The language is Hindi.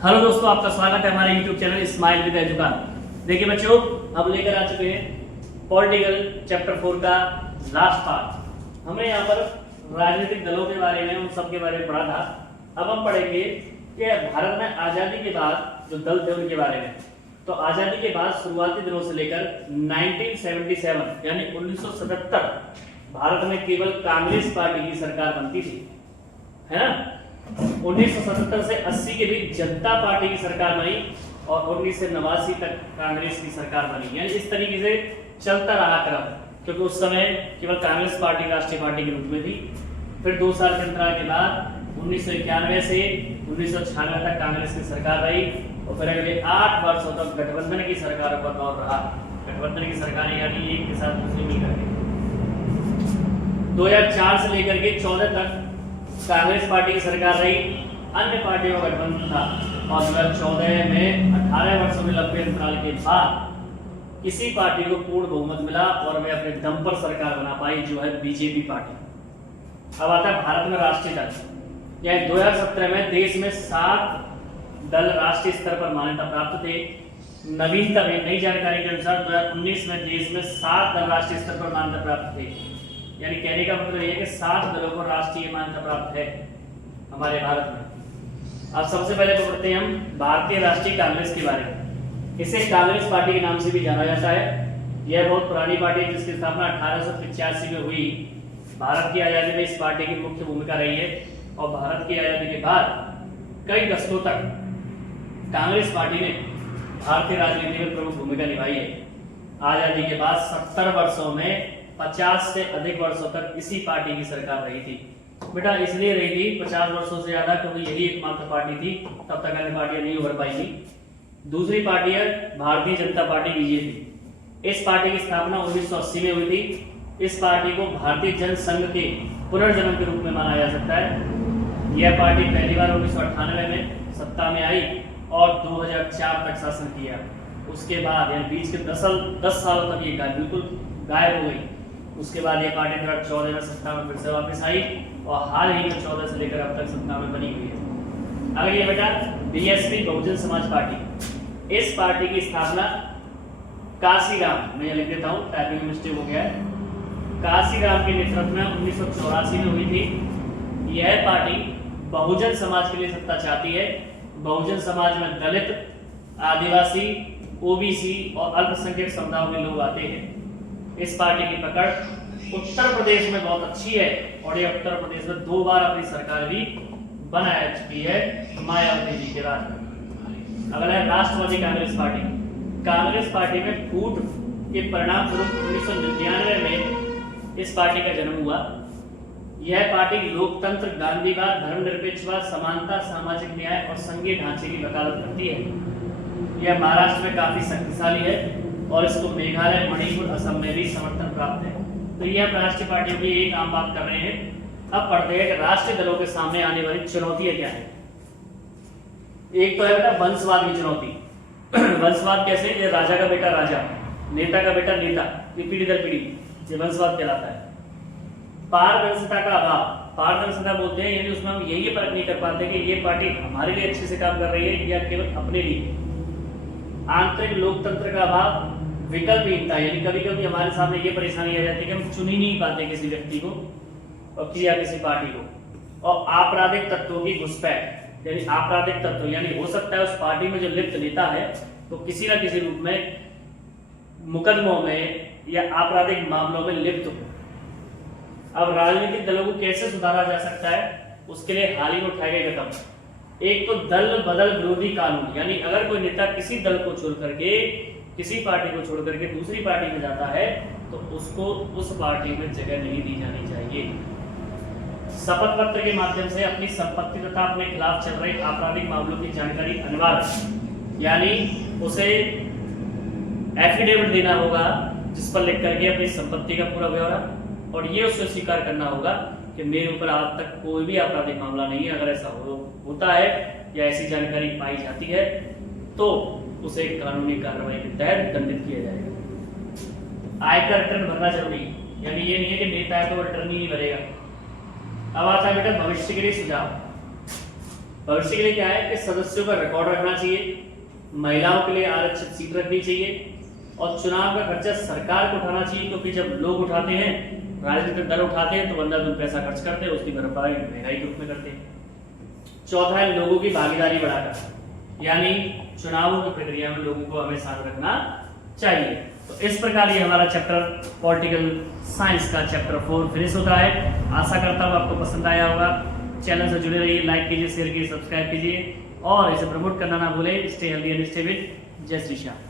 हेलो दोस्तों, आपका स्वागत है हमारे YouTube channel smile with education. देखिए बच्चों, हम लेकर आ चुके हैं पॉलिटिकल चैप्टर 4 का लास्ट पार्ट। हमने यहाँ पर राजनीतिक दलों के बारे में, उन सब के बारे में पढ़ा था। अब हम पढ़ेंगे कि भारत में आजादी के बाद जो दल थे उनके बारे में। तो आजादी के बाद शुरुआती दिनों से लेकर 1977 यानी 1977 भारत में केवल कांग्रेस पार्टी की सरकार बनती थी, है ना। 1977 से 80 के बीच जनता पार्टी की सरकार बनी और 1989 तक कांग्रेस की सरकार बनी। यानी इस तरीके से चलता रहा क्रम, क्योंकि उस समय केवल कांग्रेस पार्टी राष्ट्रीय पार्टी के रूप में थी। फिर 2 साल के अंतराल के बाद 1991 से 1996 तक कांग्रेस की सरकार रही और फिर अगले 8 वर्षों तक गठबंधन की सरकारों का दौर रहा। गठबंधन की सरकारें यानी एक के साथ दूसरी मिलकर 2004 से लेकर के 14 तक कांग्रेस पार्टी की सरकार रही, अन्य पार्टियों का गठबंधन था। और 2014 में 18 वर्षों के लंबे अंतराल के बाद किसी पार्टी को पूर्ण बहुमत मिला और वे अपने दम पर सरकार बना पाई, जो है बीजेपी पार्टी। अब आता है भारत में राष्ट्रीय दल। यह 2017 में देश में 7 दल राष्ट्रीय स्तर पर मान्यता प्राप्त थे। नवीनतम नई जानकारी के अनुसार 2019 में देश में 7 दल राष्ट्रीय स्तर पर मान्यता प्राप्त थे। यानी कहने का मतलब यह है कि 7 दलों को राष्ट्रीय मान्यता प्राप्त है हमारे भारत में। अब सबसे पहले तो पढ़ते हैं हम भारतीय राष्ट्रीय कांग्रेस के बारे में। इसे कांग्रेस पार्टी के नाम से भी जाना जाता है। यह बहुत पुरानी पार्टी है, जिसकी स्थापना 1885 में हुई। भारत की आजादी में इस पार्टी की मुख्य भूमिका रही है और भारत की आजादी के बाद कई दशकों तक कांग्रेस पार्टी ने भारतीय राजनीति में प्रमुख भूमिका निभाई है। आजादी के बाद 70 वर्षों में 50 से अधिक वर्षों तक इसी पार्टी की सरकार रही थी। बेटा इसलिए रही थी 50 वर्षों से ज्यादा, क्योंकि यही एकमात्र पार्टी थी, तब तक अन्य पार्टियां नहीं उभर पाई थी। दूसरी पार्टी है भारतीय जनता पार्टी, बीजेपी। इस पार्टी की स्थापना 1980 में हुई थी। इस पार्टी को भारतीय जन संघ के पुनर्जन्म के रूप में माना जा सकता है। यह पार्टी पहली बार 1998 में सत्ता में आई और 2004 तक शासन किया। उसके बाद यानी बीच के 10 सालों तक ये बिल्कुल गायब हो गई। उसके बाद ये पार्टी 2014 में सत्ता में फिर से वापस आई और हाल ही में 14 से लेकर अब तक सत्ता में बनी हुई है। अगर ये बेटा बीएसपी बहुजन समाज पार्टी, इस पार्टी की स्थापना काशीराम, मैं लिख देता हूँ, टाइपिंग मिस्टेक हो गया है, काशीराम के नेतृत्व में 1984 में हुई थी। यह पार्टी बहुजन समाज के लिए सत्ता चाहती है। बहुजन समाज में दलित, आदिवासी, ओबीसी और अल्पसंख्यक समुदायों के लोग आते हैं। इस पार्टी की पकड़ उत्तर प्रदेश में बहुत अच्छी है और ये उत्तर प्रदेश में 2 बार अपनी सरकार भी बना चुकी है मायावती जी के राज में। अगला है राष्ट्रवादी कांग्रेस पार्टी। कांग्रेस पार्टी में फूट के परिणाम स्वरूप 1999 में इस पार्टी का जन्म हुआ। यह पार्टी लोकतंत्र, गांधीवाद, धर्मनिरपेक्षवाद, समानता, सामाजिक न्याय और संघीय ढांचे की वकालत करती है। यह महाराष्ट्र में काफी शक्तिशाली है और इसको मेघालय, मणिपुर, असम में भी समर्थन प्राप्त है। तो ये हम राष्ट्रीय पार्टियों की एक आम बात कर रहे हैं। अब पढ़ते हैं कि राष्ट्रीय दलों के सामने आने वाली चुनौतियां क्या है। एक तो है बेटा वंशवाद की चुनौती। वंशवाद कैसे? ये राजा का बेटा राजा, नेता का बेटा नेता, ये पीढ़ी दर पीढ़ी, ये वंशवाद कहलाता है। पारदर्शिता का अभाव, पारदर्शिता बोलते हैं यानी उसमें हम यही परख नहीं कर पाते कि ये पार्टी हमारे लिए अच्छे से काम कर रही है या केवल अपने लिए। आंतरिक लोकतंत्र का अभाव, विकल्पहीनता, यानी कभी कभी हमारे सामने ये परेशानी आ जाती है कि हम चुन ही नहीं पाते किसी व्यक्ति को और किसी पार्टी को। और आपराधिक तत्वों की घुसपैठ, यानी आपराधिक तत्व यानी हो सकता है उस पार्टी में जो लिप्त नेता है तो किसी न किसी रूप में मुकदमों में या आपराधिक मामलों में लिप्त हो। अब राजनीतिक दलों को कैसे सुधारा जा सकता है, उसके लिए हाल ही में उठाए गए कदम। एक तो दल बदल विरोधी कानून, यानी अगर कोई नेता किसी दल को छोड़ करके, किसी पार्टी को छोड़ करके दूसरी पार्टी में जाता है तो उसको उस पार्टी में जगह नहीं दी जानी चाहिए। शपथ पत्र के माध्यम से अपनी संपत्ति तथा अपने खिलाफ चल रहे आपराधिक मामलों की जानकारी अनिवार्य, यानी उसे एफिडेविट देना होगा जिस पर लिख करके अपनी संपत्ति का पूरा ब्यौरा, और ये उसे स्वीकार करना होगा कि मेरे ऊपर आज तक कोई भी आपराधिक मामला नहीं है। अगर ऐसा होता है या ऐसी जानकारी पाई जाती है तो उसे कानूनी कार्रवाई के तहत दंडित किया जाएगा। आयकर रिटर्न भरना जरूरी है, यानी ये नहीं है कि नेता है तो रिटर्न ही नहीं भरेगा। अब आता है बेटा भविष्य के लिए सुझाव। भविष्य के लिए क्या है कि सदस्यों का रिकॉर्ड रखना चाहिए, महिलाओं के लिए आरक्षित सीट रखनी चाहिए, और चुनाव का खर्चा सरकार को उठाना चाहिए, क्योंकि जब लोग उठाते हैं, राजनीतिक दल उठाते हैं, तो अंधाधुंध पैसा खर्च करते हैं, उसकी भरपाई महंगाई के रूप में करते हैं। चौथा है लोगों की भागीदारी बढ़ाकर, यानी चुनावों की प्रक्रिया में लोगों को हमें साथ रखना चाहिए। तो इस प्रकार ये हमारा चैप्टर पॉलिटिकल साइंस का चैप्टर 4 फिनिश होता है। आशा करता हूँ आपको पसंद आया होगा। चैनल से जुड़े रहिए, लाइक कीजिए, शेयर कीजिए, सब्सक्राइब कीजिए और इसे प्रमोट करना ना भूलें। Stay healthy and stay fit. जय श्री श्याम।